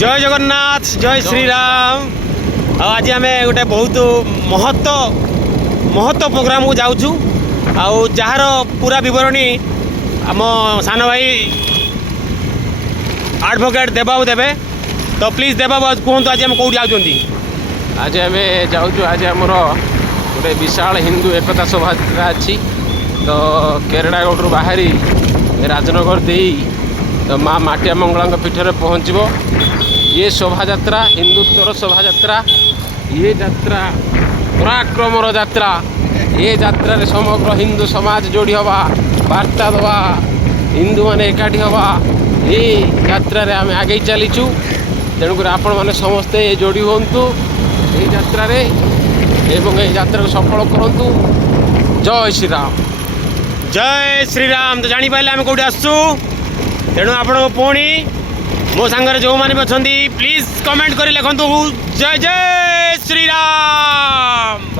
जय जगन्नाथ जय श्री राम। आज आम गोटे बहुत महत्व प्रोग्राम को जाऊँ जार पूरा विवरणी आम सान भाई एडवोकेट देबाबू देवे। तो प्लीज देबाबू आज कहतु आज आम कौट जाऊँ? आज आम जाऊँ आज आमर गोटे विशाल हिंदू एकता शोभायात्रा अच्छी। तो केरड़ागढ़ बाहरी राजनगर दे तो माँ माटिया मंगला पीठर पहुँचब। ये शोभायात्रा हिंदुत्वर शोभायात्रा, ये यात्रा पराक्रमर यात्रा। ये यात्रा रे समग्र हिंदू समाज जोड़ी हवा, वार्ता दवा, हिंदू मैंने एकाठी हवा। ये यात्रा रे आम आगे चलीचु। तेणुक आपण मैंने समस्ते जोड़ी हूँ ये यात्रा रे एवं ये यात्रा को सफल करंतु। जय श्री राम। जय श्री राम। तो जापारे आम कौट आसु तेणु आपण पुणी मो सांगे जो मैंने भी अच्छा प्लीज कमेंट कर लिखु जय जय श्री